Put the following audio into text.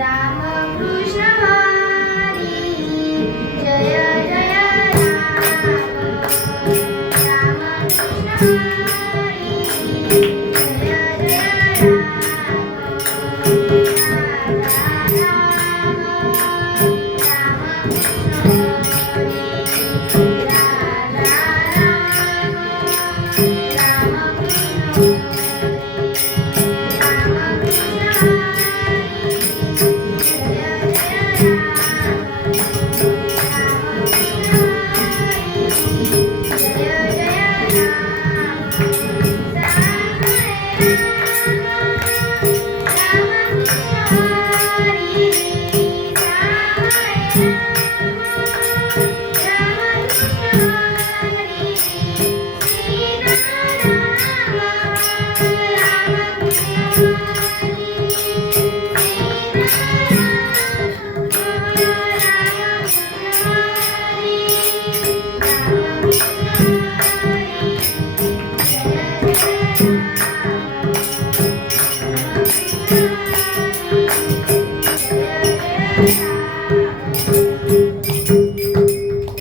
राम राम Jai Jai Thank you. thank mm -hmm. you